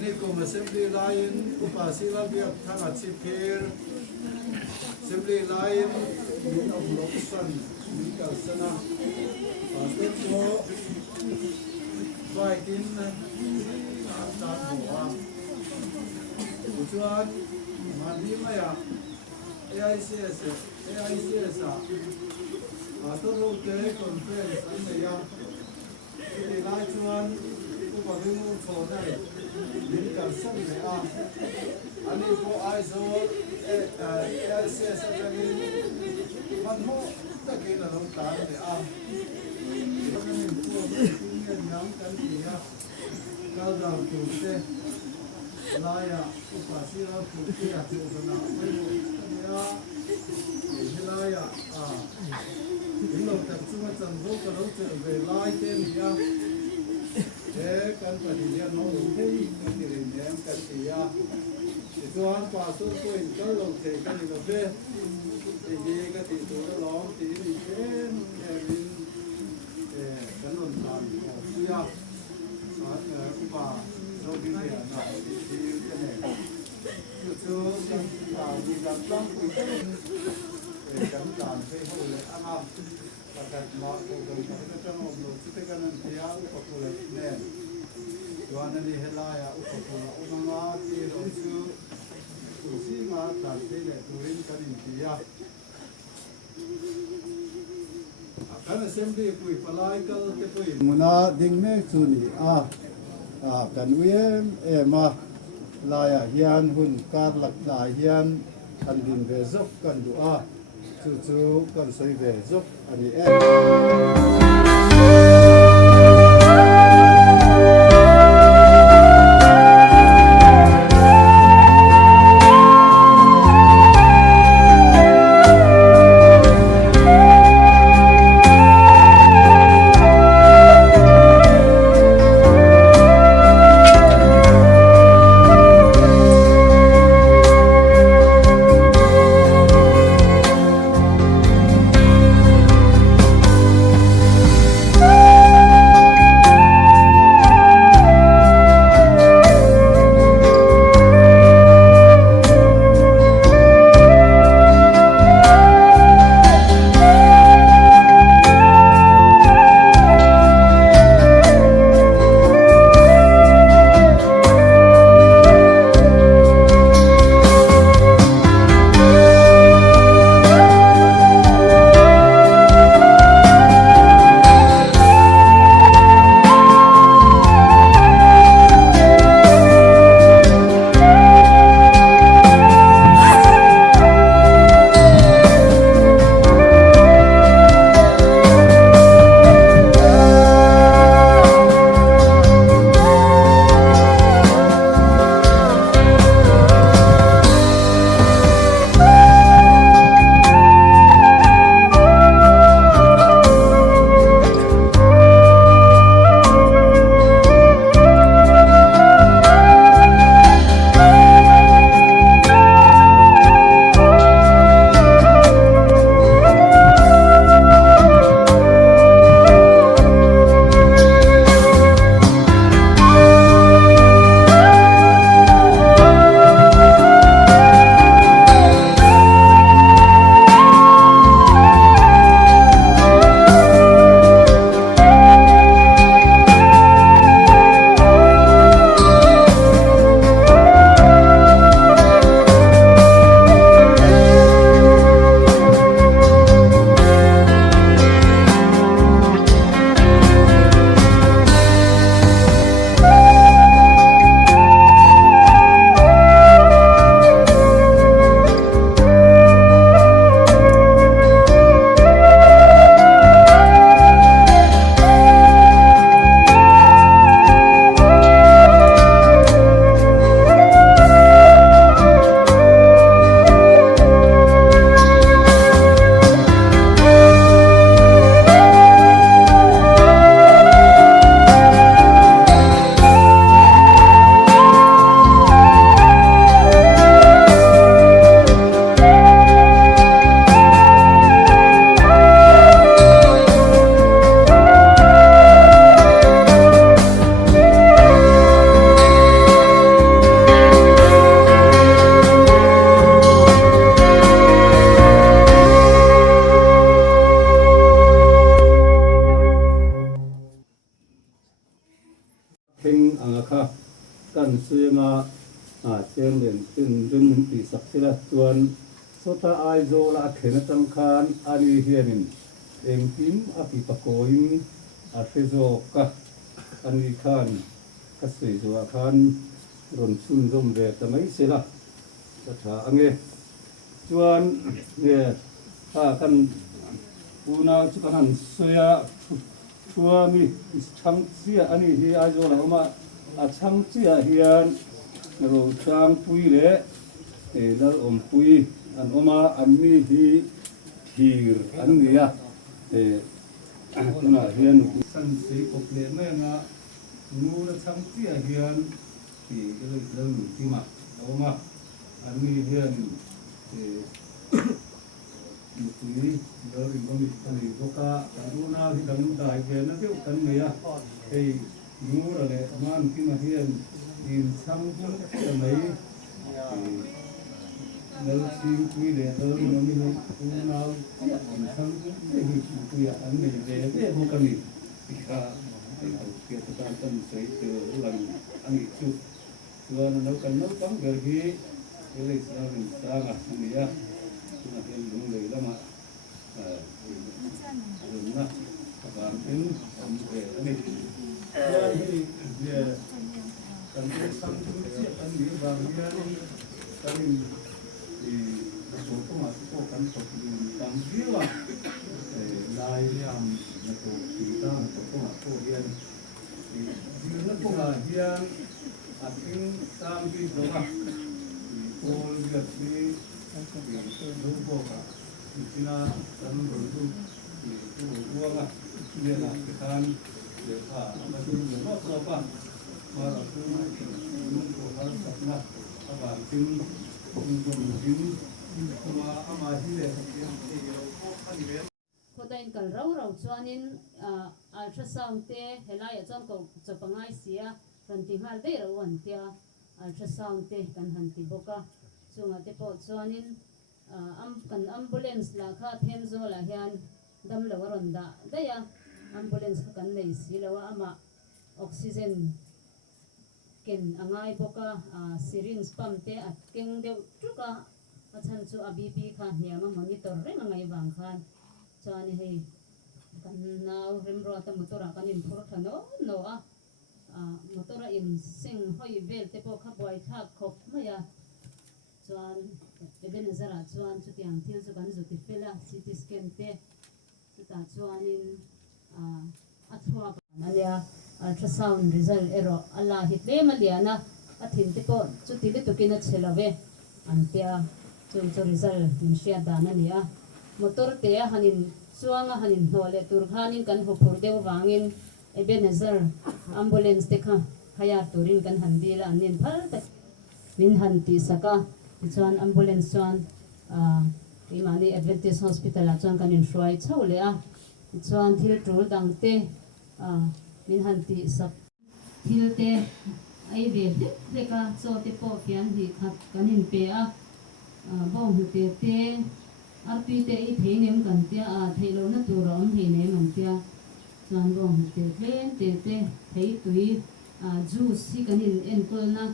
นี่กลุ่ม assembly line อุปาศิลาเบียทางอัดสิเพร assembly line มีน้องลบสันมีกัลสนะปาสเตอร์โตไฟกินนะตามหัวอุจจาระมาดีไหมอ่ะ AICS อ่ะปาสเตอร์โรเกอร์คอนเฟรนซ์อันนี้อ่ะที่ไลน์ชวนอุปกรณ์โชว์ได้มีกัลสนะอ่ะอันนี้พอไอโซAICS จะมีมันโหตะกี้เราต้องการเลยอ่ะแล้วก็มีพวกที่เงินน้ำกันที่อ่ะเราดาวถูกเต้ลายอ่ะอุปสรรคถูกที่อ่ะถูกนะไม่รู้เนี่ยที่ลายอ่ะถึงเราจะช่วยจันทร์ก็เราจะเวลาเต็มที่อ่ะเด็กกันปฏิญาณน้องที่กันที่เรียนเรียนกันที่อ่ะส่วนป่าสุดก็อินก็ลงเทกันอยู่เด้ที่ก็ที่ตัวร้องที่นี่เป็นวินถนนทางเสียสารอุปาเราพิจารณาที่จะเนี่ยจู่ๆยังมีการตั้งคุยกันกันการไปหัวเลยอ่ะประกาศมาโอ้โหก็จะมาดูที่กันนั่นที่อ่ะอุปกรณ์เนี่ยวันนี้เฮล่าอ่ะอุปกรณ์อุปมาที่เราชื่อสุมาตัดที่เนี่ยตัวเองกันที่อ่ะกันเซมดีคุยพลายก็จะคุยมุนาดิ่งเมฆสุนีกันเวียนมาลายเฮียนหุ่นการหลักลายเฮียนกันดินเวซกกันดูจู่ๆกันใส่เวซกอันนี้ kan suya chen den tin ti sak sila tuan sota ai zo la khena tam khan ani hianin eng tim api pakoin a fezo ka ani khan ka sei zo khan ron sun zom ve tamai sela ta tha ange chuan nge kan una chu kan soya chua mi chang chia ani hi ai zo la ma a chang chia hian ro chang pui le dal pui an oma an mi hi thir an nia tuna hian san sei kop le me nga nu na chang chia hian ti le dal ti ma oma an mi hian pui dal ri mi ani boka anuna hi dang dai ke na ke kan nia ei nu ra le man ti ma hian in chang chu mai dal sing pui le dal ri mi no na in chang chu hi pui an me de boka ni ka ke ta tan sei te lang ani chu chuan no kan no tam gar hi ele sa rin sa nga nia na hian lung le lama na kan in am ke ani chuan hi ye kan ke sang chu chi kan ni ba hian kan so ko ma ko kan so ki tam hiwa lai am na to ki ta so ko ma ko hian na ko ma hian ating sam ki do ma all get ni do ko ka China kan berdu itu uang dia nak kan dia apa tu nak apa mara tu untuk harus apa apa tim untuk tim semua amati le yang Kodain kal rau chuanin ultrasound te helai chon ko chapangai sia ranti hal de ro an tia ultrasound te kan han ti boka chunga te po chuanin kan ambulance la kha them zo la hian dam lo ron da daya ambulance kan nei si lo ama oxygen ken angai boka syringe pump te at keng de truka achan chu abp kha hiama monitor re ngai wang khan chani hei kan naw remro ta motora kan in phur thano no motora in sing hoi vel te po kha boi thak khop maya chuan eben zara chuan chu tiang thil chu kan zuti fela CT scan te chuta chuanin athua alia ultrasound result ero ala hitle maliana athin te po chu ti le tukina chelave antia chu result in shia dana nia motor te hanin chuanga hanin hnole turkhanin kan hopur deu wangin ebenezer ambulance te kha haya turin kan handila anin phal te min han ti saka chuan ambulance chuan imani Adventist hospital a chuan kan in hruai chho le a chuan thil tur dang te min han ti sak thil te ai ve le ka cho te po fian hi khat kan in pe a bom hu te te arpi te I theinem kan tia theilo na tur om he ne man tia chuan bom hu te te thei tui juice hi kan in enkol na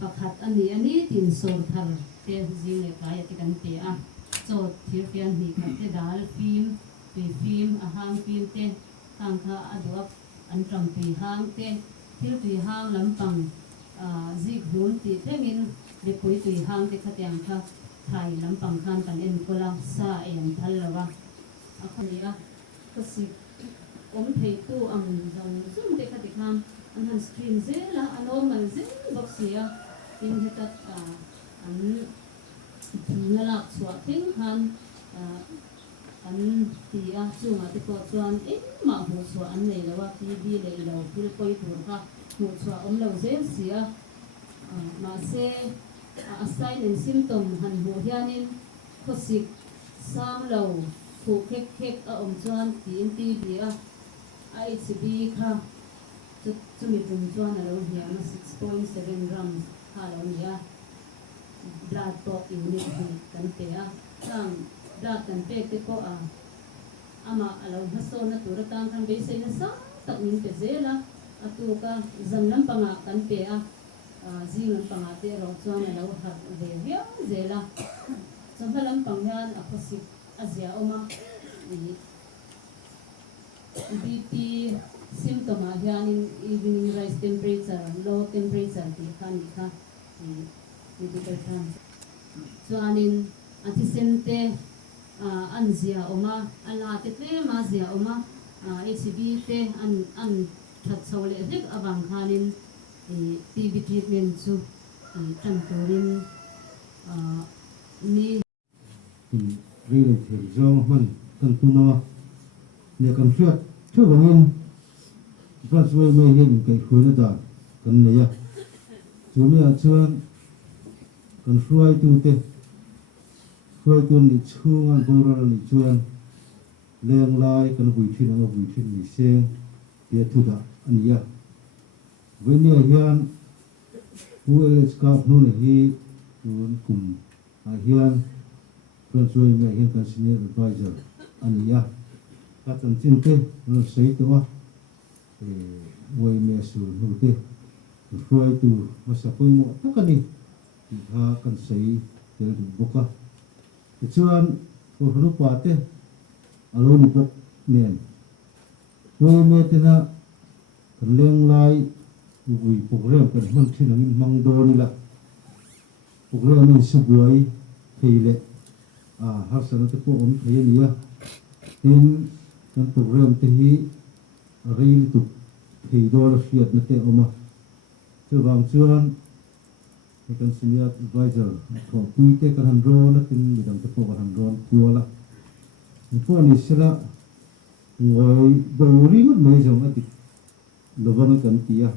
pakhat ani tin sor thar te zing le kai ti kan pe a cho thir pian hi khat te dal phim hang phim te tang kha adok an tram pi hang te thil pi hang lampang zik hlum ti thengin le pui tui hang te khatyang kha thai lampang khan kan en kola sa en thal lawa akhania kasi om thei tu ang jong zum te khati kham an han screen zela anormal zel boxia in hetat an nala chwa thing han an tia chunga te ko chuan ma hu chwa an nei lawa tv le lo pil koi tur kha hu chwa om lo zel sia ma se sign and symptom han hu hianin khosik sam lo thu khek om chuan tin tv a ICB kha chu mi tum chuan alo hian 6.7 grams ha lo nia blood pop unit hi kan te a sang blood kan te ko ama alo haso na tur tang kan be se na sa tak min pe zela atu ka zam lam panga kan pe a riêng làm bằng ate rồi cho ngày lâu hạt về viết dễ là trong cái làm bằng hiền opposite Asia oma BP symptom hiền in evening rise temperature low temperature thì kan kha medical term so anin antisente anzia oma ala te ma zia oma HB te an that sole rik abang khanin TB treatment chu tan turin ni ri le thir zong man kan tu no ne kan fiat thu bangin pas we me hin kai khuna da kan ne ya chu mi a chuan kan fruai tu te fruai tu ni chungan boral ni chuan leng lai kan bui thin anga bui thin ni seng te thu da ania venia hian ULS kap nu ne hi tun kum a hian kan suai me hian kan senior advisor ania ka tan chin te no sei to wa me su nu te fruai tu masa poi mo takani ti tha kan sei te boka chuan ko hnu pa te alo ni bok nen me te na kan leng lai vui program kan man thin ang mang do ni la program ni su buai theile har san te ko om thei ni ya in kan program te hi reil tu thei do la fiat na te oma chu wang chuan kan senior advisor ko pui te kan han ro na tin midang te ko kan han ron kuala ni ko ni sila ngoi do ri ngot mai jong ati lovang kan tia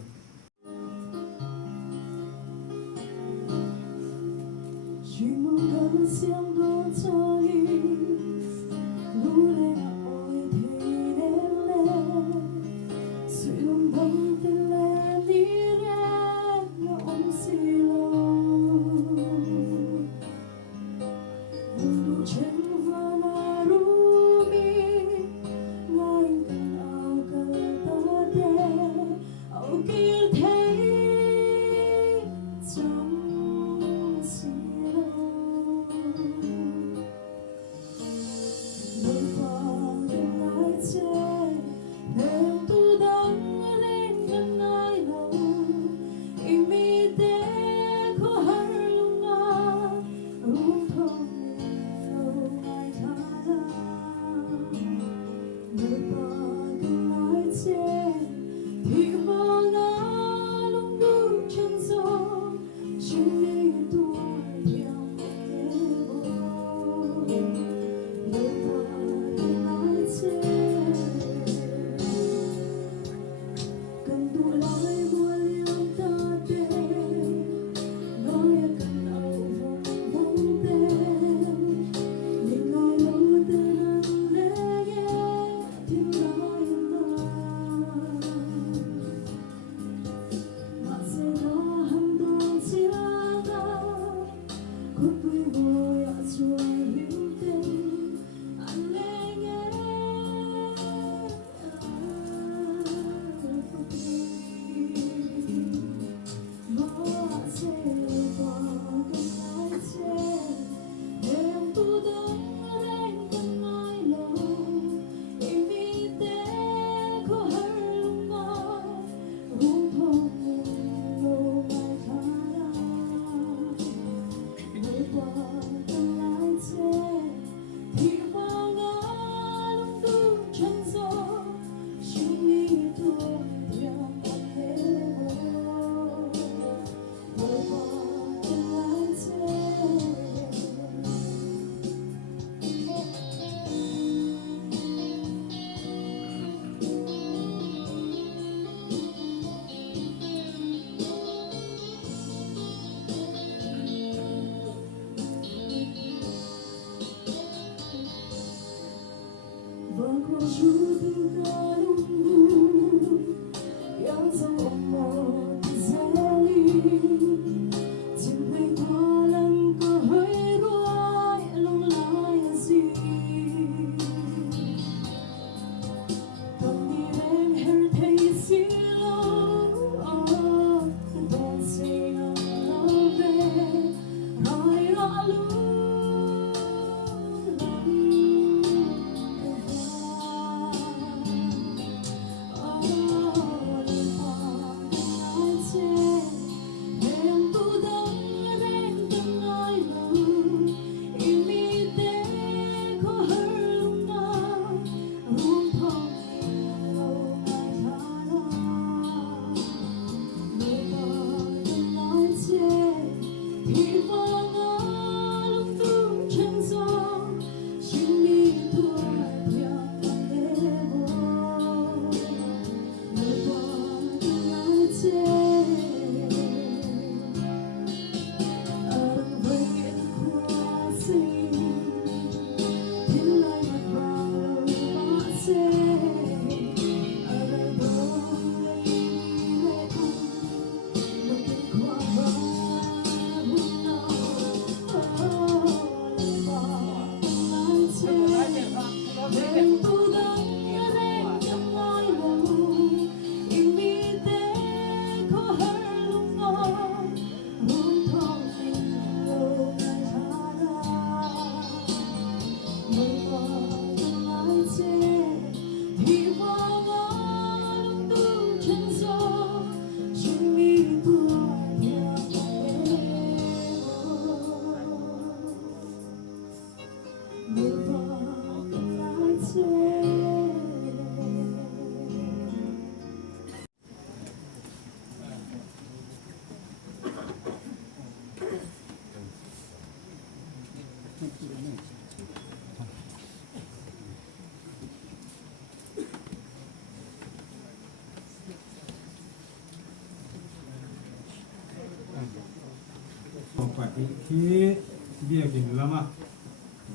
ปฏิทินเบียกินละมา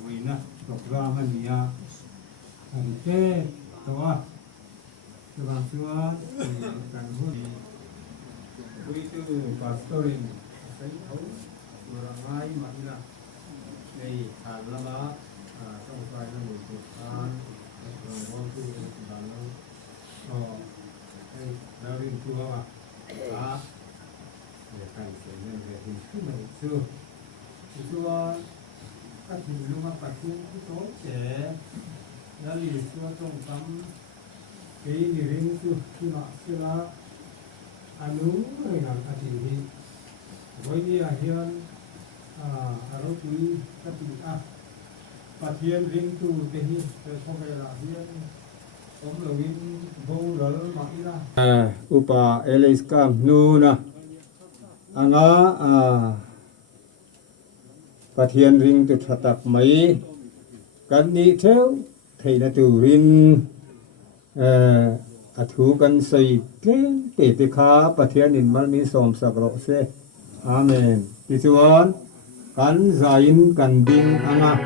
วินะตกรามันเนียอันเจ้ตัวสบายชัวกันหุ่นวิทูปาสตอรินใส่เขาตัวร่างกายมันนะในฐานละมาต้องใช้ในบุตรการเราบอกคือฐานแล้วก็ให้เราเรียนตัวว่าเดี๋ยวการเสียเงินเดี๋ยวทิ้งขึ้นมาชื่อว่าถ้าถึงรู้ว่าปัจจุบันที่โตเจ๋แล้วหลีกตัวตรงตำเกี่ยงเรื่องที่มาเสียละอนุเรื่องอาทิตย์นี้วันนี้อาเฮียนอารมณ์ดีก็ตีปฏิญาณเรื่องตัวเต็มเป็นของเวลาเฮียนผมเราวินบูรัลมาอีละอุปาเอลิสกามนูนะอันนั้นปฏิญาณเรื่องตุชะตักไหมกันนี้เท่าไทยนาตูรินอาถูกันใส่เล่นเปิดขาปฏิญาณนินมันมีสมศักดิ์เสอาเมนที่ส่วนกันใจกันดิ้งอันนั้น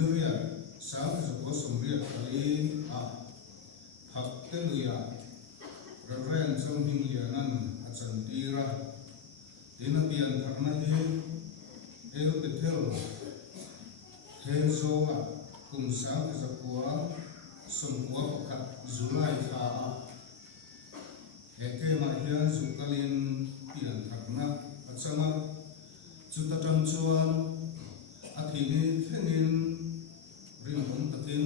nuria sáng giờ có sum riết kali hak te luya reverend trong hình lianan achan tira tina pian tharna hi el bethel hezoa kum sáng giờ có sum kwa pakhat July tha heke ma hian zukalin pian tharna achama chuta tam chuan athini thengin rimhom takin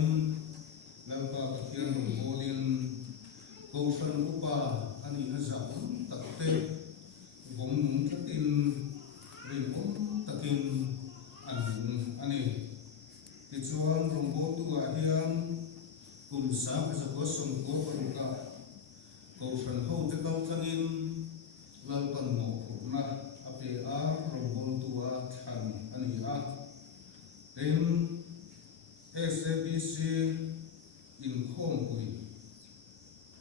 lalpa pathian bolin kawsan upa ani na zaun takte bom takin rimhom takin ani tichuan rombo tu hian kumsa ka ko som ko paruka kawsan ho te kau thanin lalpan mo na ape a rombo tu than ani a then SABC in Kongkui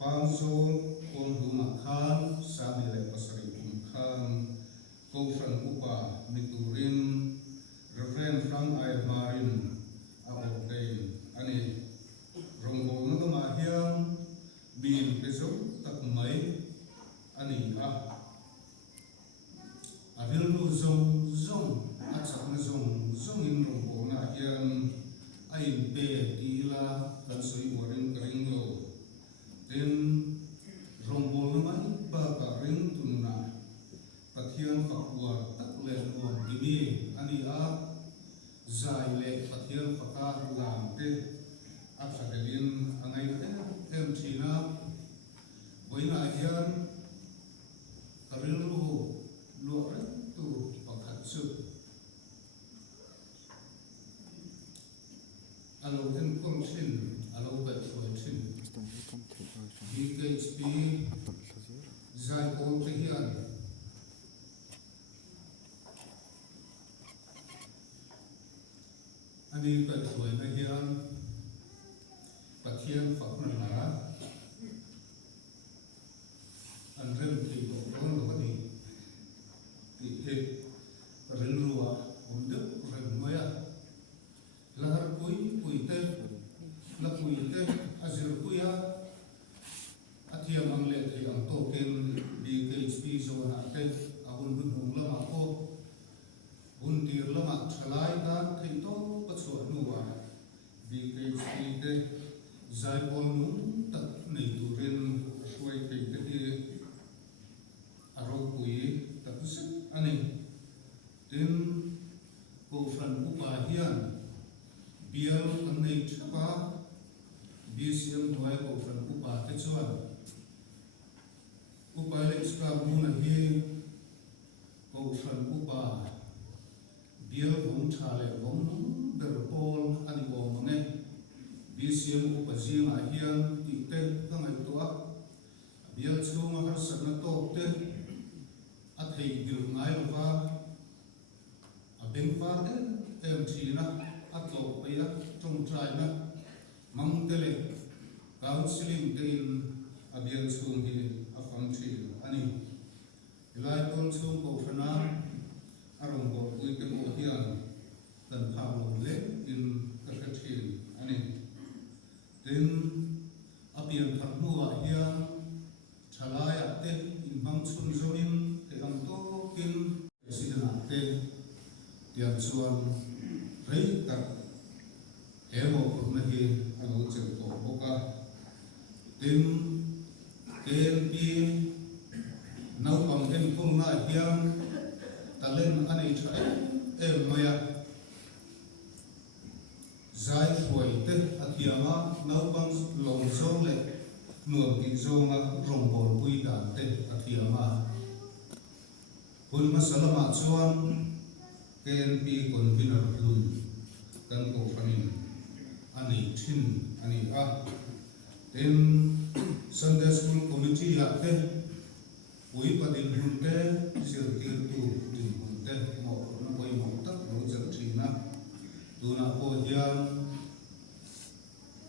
Pangso Konduma Khan Samile Pasari Khan Kofran Upa Miturin Reverend Frank Ayat Marin Abokain Ani Rongbo Nagama Hiam Bin Peso Takmai Ani Avilnu Zong Atsak na Zong in Rongbo na Hiam ai pe tila kan soi waring kering lo then rombol naman ba ka ring tunna pathian fakwa tak le lo gini ani zai le pathian fakar lam te atsagelin angai tem china boina hian karil lo re tu pakhat su alo hen kong sin alo bat choi sin BKHP zai pol te hian ani bat choi na hian pathian fakna la an rem thi ko ron lo ni ti he ren ruwa de rem moya lahar pui te la pui te azir puya athiam ang le thei ang to ken BKHP zona te ahun bun lama ko bun tir lama thalai ka thei to pacho nuwa BKHP te zai pol nu tak nei tu ren shoi thei te hi aro pui tak se ani tin ko fran upa hian bial an nei thapa BCM duai ko fran upa te chuan upa le ska muna hi ko fran upa bial bom thale bom ber pol ani bom mange BCM upa jinga hian ti te kangai to a bial chunga har sakna to te a thei bil ngai wa a beng fa em thina atlo paya trong trai na mang tele counseling din abian chung hi afam thi ani ilai kon chung ko fana arong bo pui ke mo hian tan pha lo le in ka thi ani tin apian pharnu a hian thalaya te in mang chun zoin te ang to kin sidana te tiam chuan rei tak emo kurna hi alo chen to boka tin KNP nau pang hen kong na hiam talen ani thai em maya zai huai te athiama nau pang long zong le nuam ti zonga rombol pui dan te athiama hul masalama chuan KNP convener lun kan ko fanin ani thin ani then Sunday school committee la te pui padin hun te sir tir tu din hun te mo na poi mo tak no jar thina tu na ko hian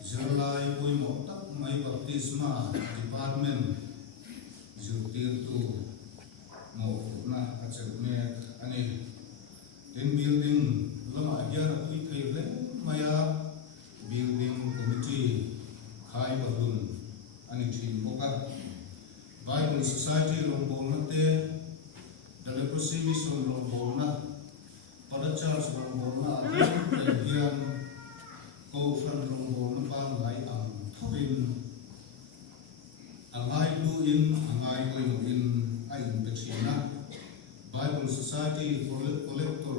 zalai pui mo tak mai baptisma department zir tir tu mo na achel me ani in building lama hian a pui thei le maya building committee khai bahun ani thim boka Bible Society Lombong nate the Leprosy Mission Lombong na Pada Church Lombong na hian ko fran Lombong na pa ngai ang thoin angai lu in angai koi no in ai in bechina Bible Society collector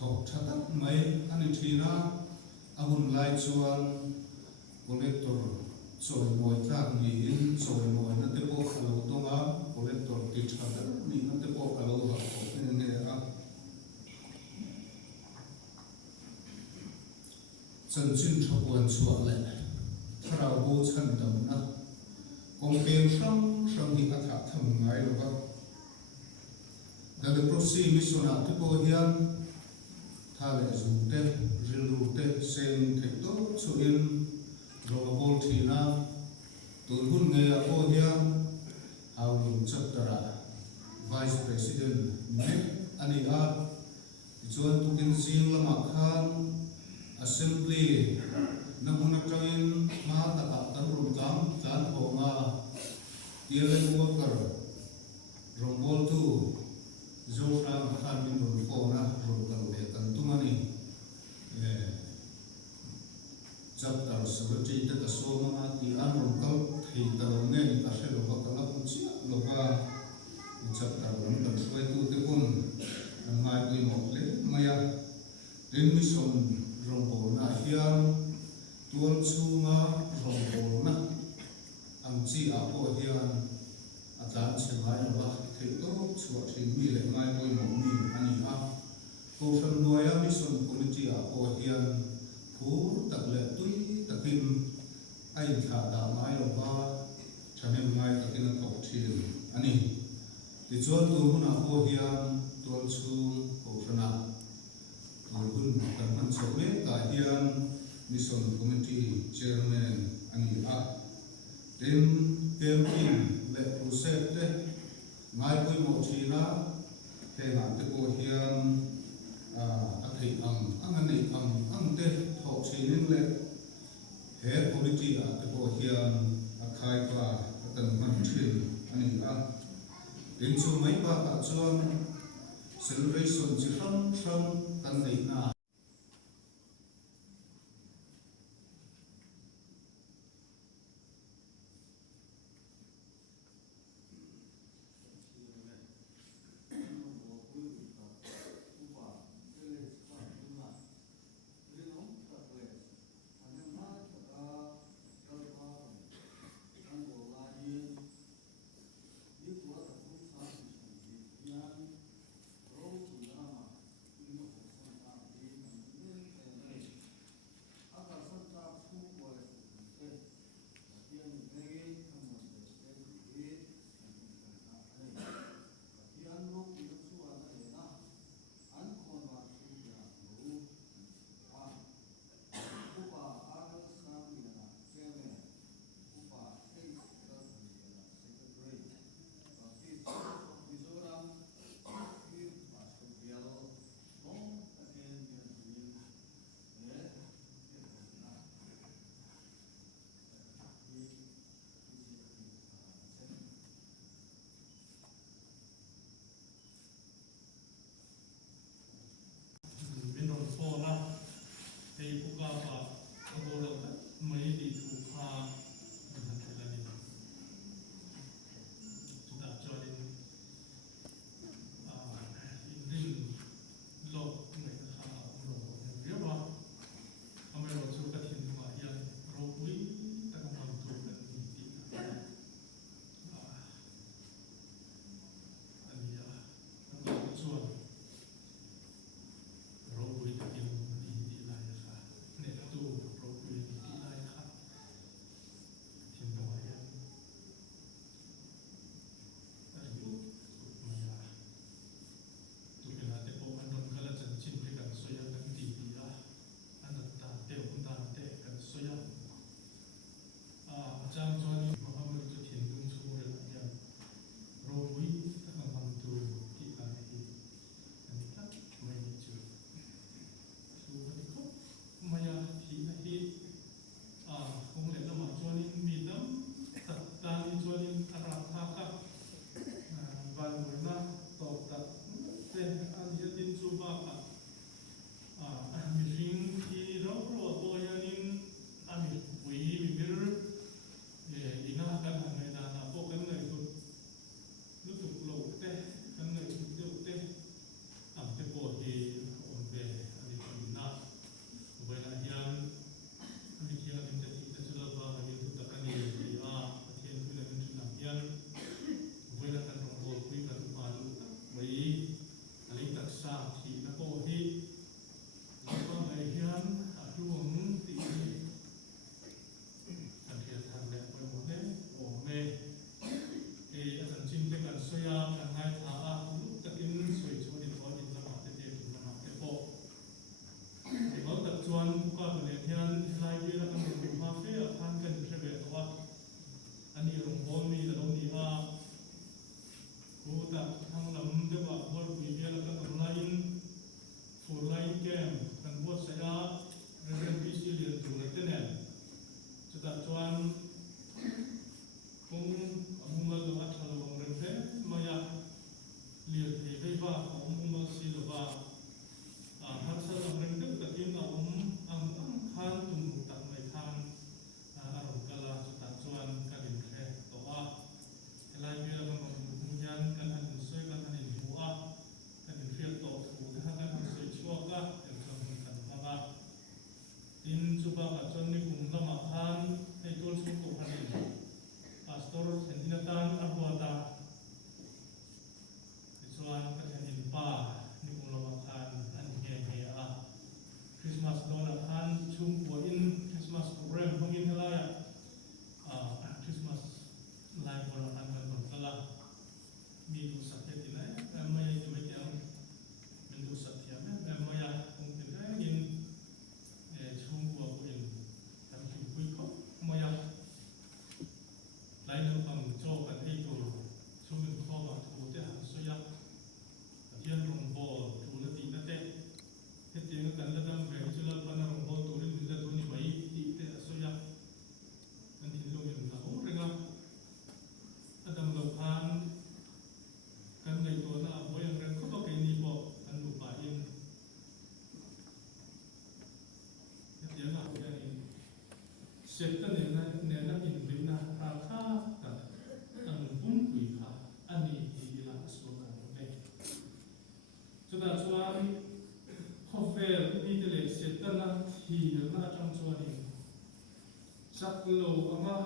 thok thatak mai ani thina ahun lai chuan collector soi moi tlang ni in soi moi na te po khalo tonga collector ti thada ni na te po khalo ha ko ne a chân chin thakwan chua le tharau bo chan dam na kong kem sang sang hi atha tham ngai lo ba da le prosi misona te po hian thale zu te rilu te sen te to chu in Robol Thina Tunhun Nge Apo Hiam Hawlum Chaptara Vice President Nek Aniha Chuan Tukin Sing Lama Khan Assembly Namunatrain Mahataka Tanrum Kam Tan Honga Tielen Worker Robol Tu Zofran Khan Min Rufona Robol Bekan Tumani chapter 17 ta soma ti anrum kal thei talone ni ta shelo ka kala punchi loka chapter 1 ta swai tu te kun ngai pui mo le maya tin mission rombo na hiam tuan chunga rombo na ang chi a po hian atan chimai ba thei to chua thei mi le ngai pui mo mi ani a ko san noya mission committee a po hian Phú tập lệ tuy tập kim anh thả đạo mãi lo ba cho nên mai tập kim nó học thiền anh ấy thì chốn tôi muốn học cô hiền tôi chung cổ phần nào tôi muốn cần phân số mấy cả hiền mission committee chairman anh ấy à đến campaign lệ process đấy ngay cuối một chi là thế nào thì cô hiền thầy anh này anh thế học sinh nên là hệ committee à cái bộ hiền khai và tận mặt truyền anh ấy đến số mấy ba cả chuan celebration chỉ không tận đấy na này hiện lại kia là cái một hoa phê ở phan cần sẽ về đó anh đi rồng bom mi là đông đi ha cô ta thằng làm được bảo bố quý kia là cái online for line game kan buat saya revisi lihat dulu internet sudah tuan kung amungal luat kalau orang revisi maya lihat hebat bah amungal si luat hasil orang revisi ketim ang kan tunggu tak mereka arum kala sudah tuan kalin ke toa lagi dia mengujian kan sesuai kan ini buah kan fiat toa in chuba ka chon ni kum lama khan ei tol chu ko khan pastor sentinatan arwata chuan ka thanin pa ni kum lama khan an he he a Christmas dona khan chum ko in Christmas program hongin helaya Christmas live wala khan kan kala mi tu sakhetina mai tu mai yang min tu sakhya mai ya ong te in chung của quyền làm chủ quy có mọi người lấy năng bằng cho cái thay đổi chung mình kho vào thủ thế hàng số yết thiên rồng bò thủ là tí nó tệ thế tiếng cái là đang về cho là phần rồng bò thủ lên mình ra thủ như vậy tí tệ số yết anh thì luôn mình là ố rồi nga anh đang đầu phan cái này tôi là mỗi người không có cái gì bỏ anh đủ bài in tiếng nào cái này xếp cái này nó nhìn thấy là khá khá cả anh cũng quỷ khá anh ấy thì là số nào đây chúng ta cho anh không phải đi để xếp cái này thì nó trong cho anh sắc lô ama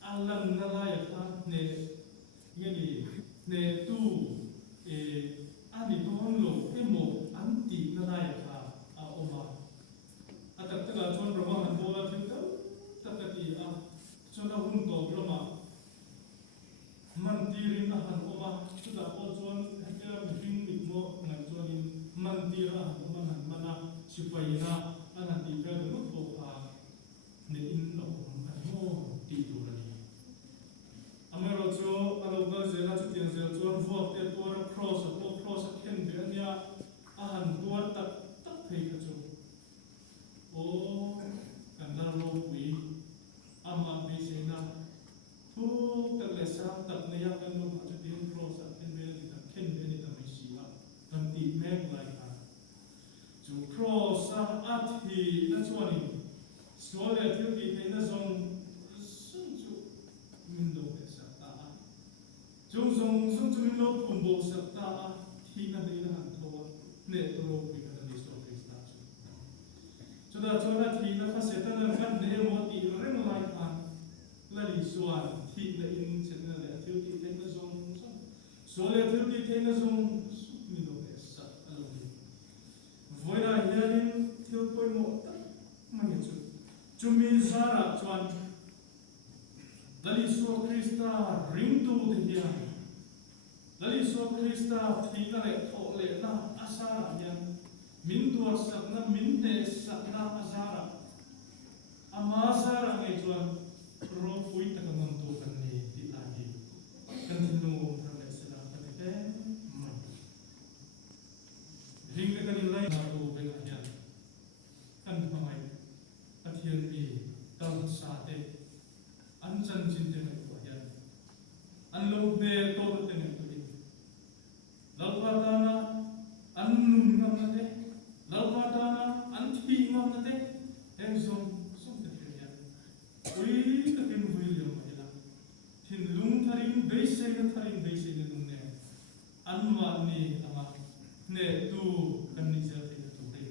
anh lần nó lại khá nè cái gì nè tu anh ấy đón lô cái một anh tị nó lại khá oma atak taga chon rama han bola thikta takati chona hun to brama mantirin han oma chuda ko chon hakela bifing mitmo ngai chonin mantira han oma han mana sipaina ana ti ka no to a ne in no han mo ti tu rani amero cho aloga zela chutian zel chon vuak te tor cross ken be ania han tuar tak thei ka chu ô cần ra lô quý âm bị xây na thu tập lệ sao tập này yang cần nộp cho tiếng pro sa thiên về thì tập khen về thì tập bị xí lắm tập tị mẹ lại cả chú pro sa ắt thì nó cho ni số lệ thiếu tị thấy nó dùng sung chú mình đồ để sạc ta chú dùng sung chú mình đồ cùng bộ sạc ta thì nó đi nó hẳn thôi nè pro bị cái này số cái ta cho da cho là thì nó phát sẽ tăng lên các đề một tỷ nó rất là lại đi xoan thì là in sẽ là thiếu thì thấy nó dùng số là thiếu thì thấy nó dùng mình đâu để sợ alo với là hiện thiếu tôi một mà nhận chút chúng mình ra là choan là đi số Krista ring tu thì hiện là đi số Krista thì nó lại thọ lệ na asa nhận min tuar sakna min te sakna azara amazara ngai chuan ro pui ta kan tu kan ni ti lagi kan thinu thang le sala kan te mai ring kan ni lai na tu be ka ya kan phamai athian ni tam sa te an chan chin te mai ko ya an lo be to te ne tu lalpatana an nun ngam na te lalpatana an thi ngam na te em zong som te ya ui ta tin vui le ma ila thin lung tharin beise na lung ne an ma ni ama ne tu kan ni sa te tu te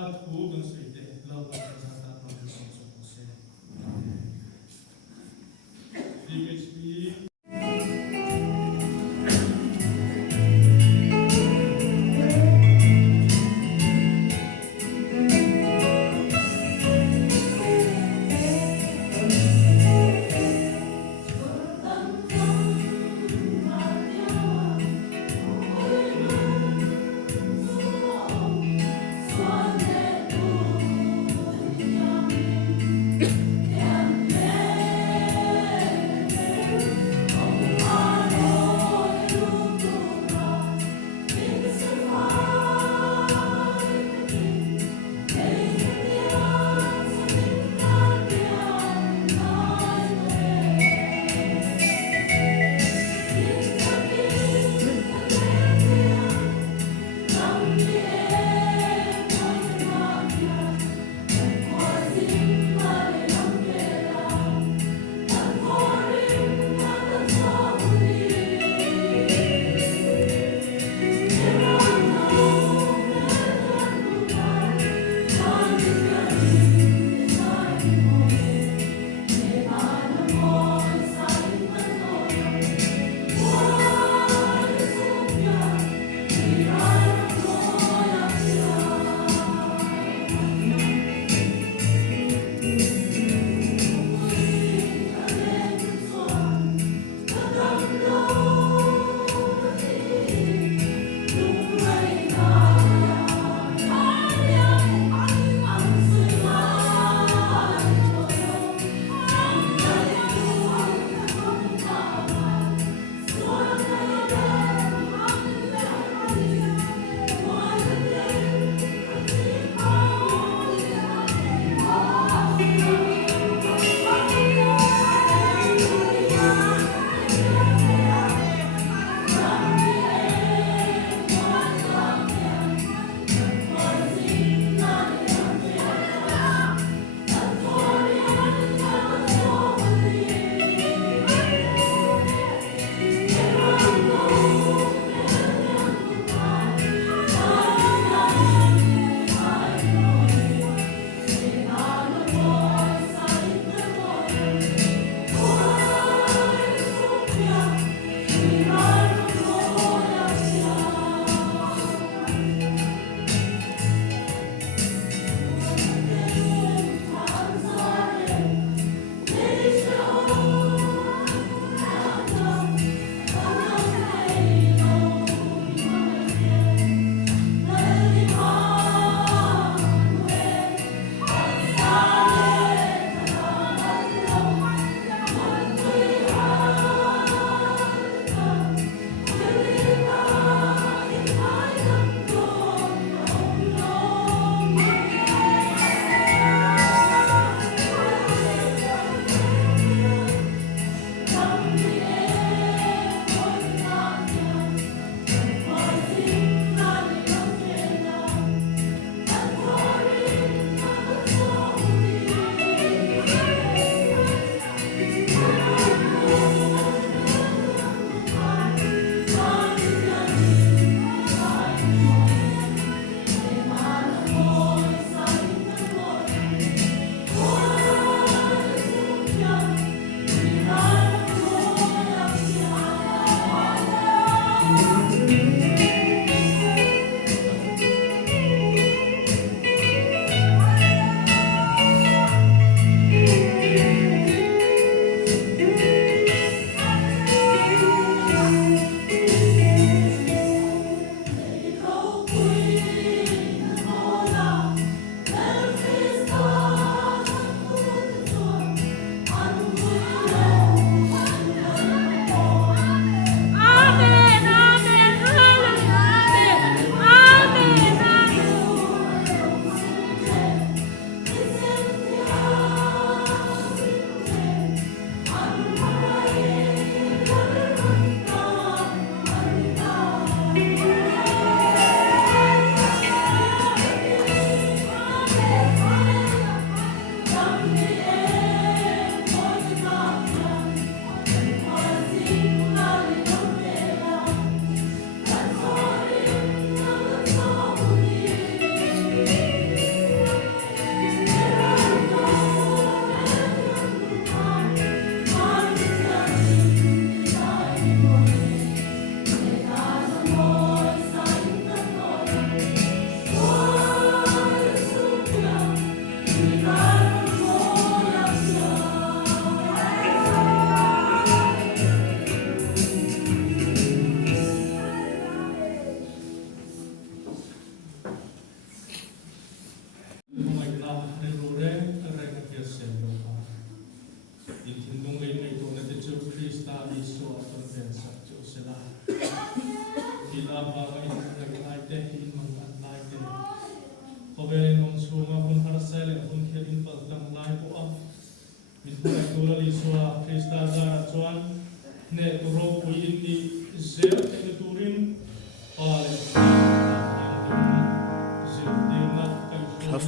at hu gan se te lalpatana ta ta no so so se DHP Sunday.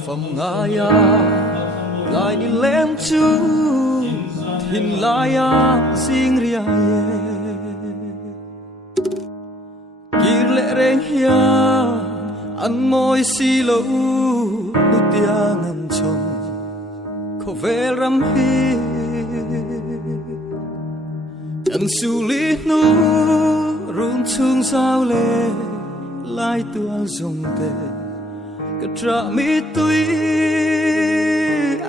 Phẩm ngaya lại đi lên chú hình lại riêng ria kir lệ reng hia ăn môi xì lâu nụ tia ngân chôn khổ về ram hi chẳng su lý nu run chung sao lệ lại tua dùng tê cái trả mi tuy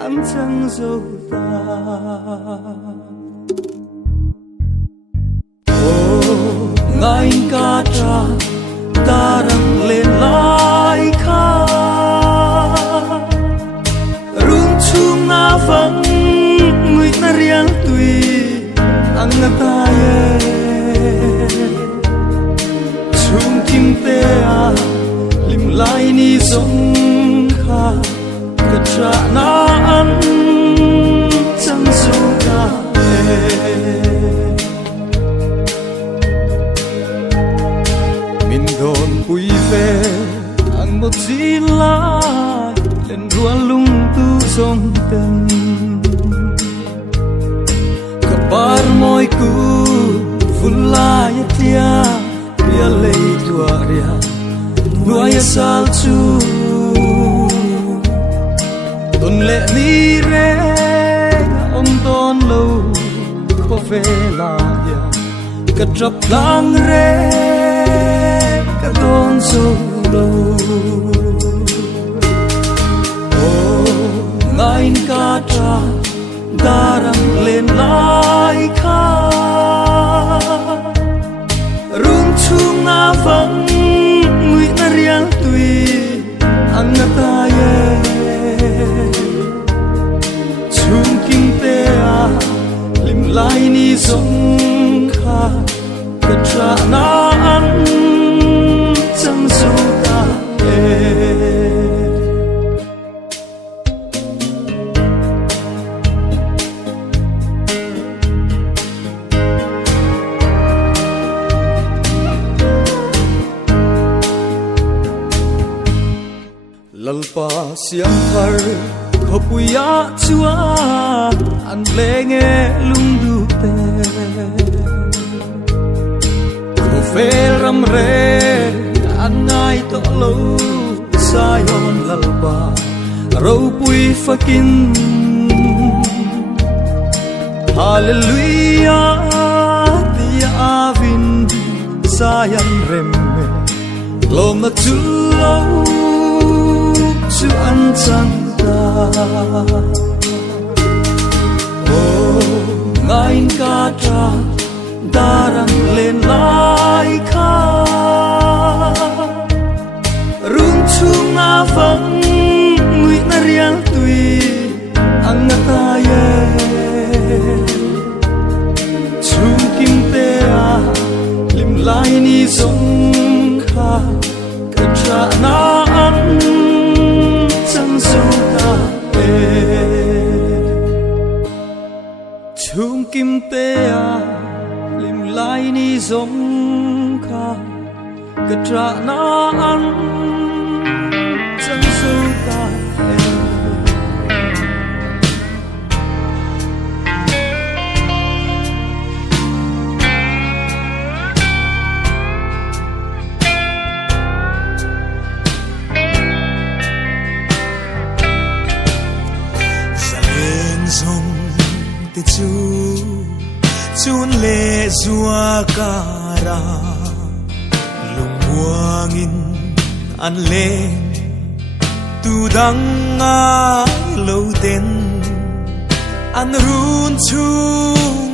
ăn chẳng dâu ta ngài ca tra ta đang lên lại kha rung chung na vắng người ta riêng tùy ăn ta ye chung kim te à lim lại ni giống kha cái trả na ăn chẳng dâu ta đồn vui về ăn một gì lại lên ruộng lung tu sông tần kabar môi ku phun la yatia bia lei tua ria nuai sal chu tôn lệ mi re ông tôn lâu khó về là ya cất rập lang re con sâu lâu ngài ca tra ta đang lên lại kha rung chung na vắng người ta riêng tùy ăn ta ye chung kinh tế à lim lại ni giống kha cái trả na ăn chẳng dâu ta lalpa siang thar khopuya chua an lenge lungdu te khofel ram re an ngai to lo sayon lalpa ro pui fakin hallelujah dia avin sayan remme lom na chu lo chu an chan ta ngài ca tra darang lên lại kha rung chung na vắng người ta riêng tùy ăn ta ye chung kim te à lim lại ni giống kha cái trả na ăn chẳng dâu ta chung kim te à lim lại ni giống kha cái trả na ăn chẳng dâu ta chun le zua kara lung buangin an le tu dang ai lo an run chu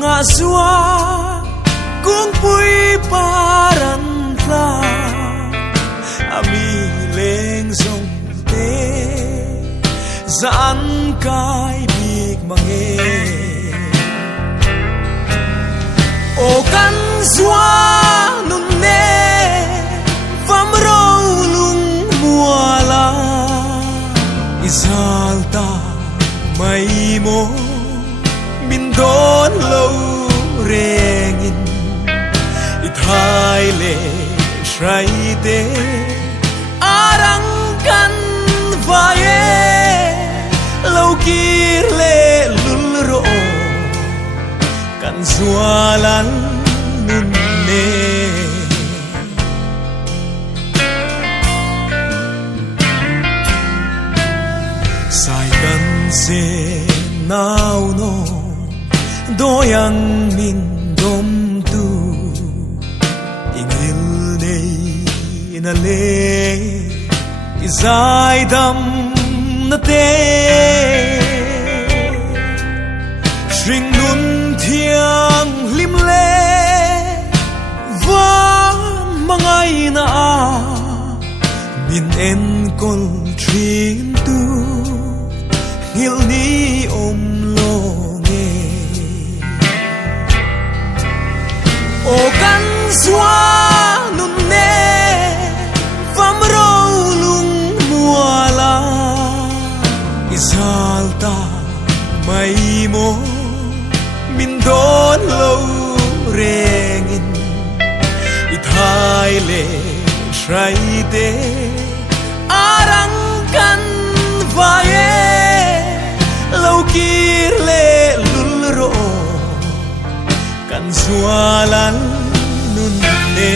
nga zua kung pui paran tla ami leng zong te zan kai big mange o kan zua nun ne vam ro lung muala izalta mai mo min don lo rengin ithai le shrai te arang kan vae lo kir le lul ro kan zualan nun ne sai kan se nào no doyang min dom tu ingil nei na le izai dam na te shring nun thiang lim le van mangai na min en kol trin tu ngil ni lo nghe o kan zua nun ne vam ro lung muala izalta mai mo min don lo rengin ithai le shrai te arang kan vae lo kir le lul ro kan zualan nun ne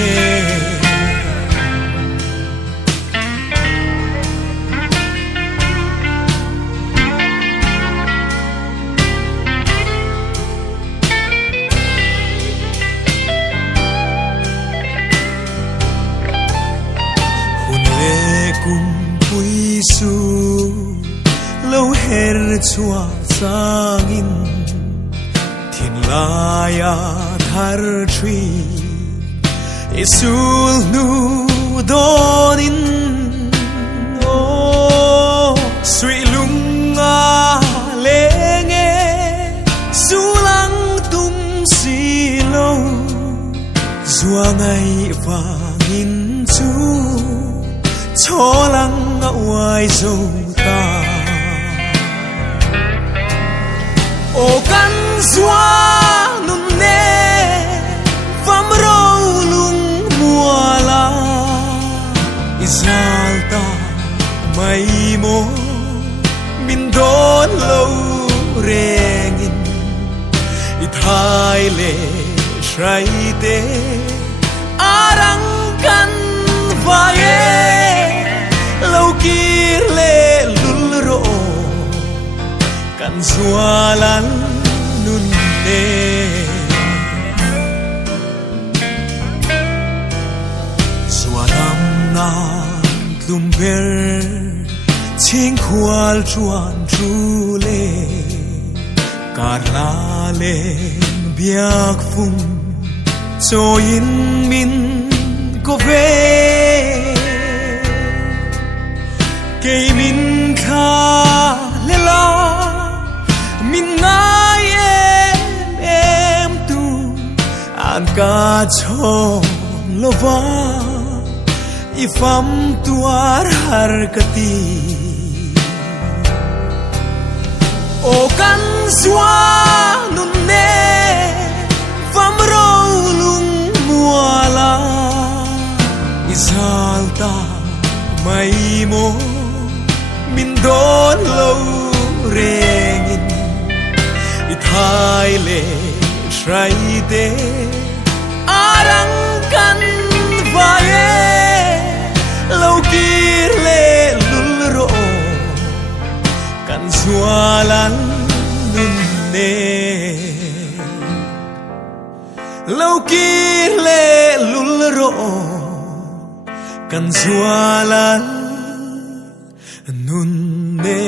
hun le kum pui su lo her chua sangin thin laya thar tri isul nu donin o sui lunga lenge sulang tum silo zuangai vangin chu cholang wai zo ta o kan zua nun ne vam ro lung muala izalta mai mo min don lo rengin ithai le shrai te arang kan vae lo kir le lul ro kan zualan nun ne zualam na lumber ching khwal chuan chu le kar la le biak phung cho in min ko ve ke min kha le la min ngai em tu an ka chom lova ifam tuar harkati o kan zua nun ne vam ro lung muala izalta mai mo min don lo rengin ithai le shrai te arang kan vae lo kir le lul ro kan zualan nun ne lo kir le lul ro kan zualan nun ne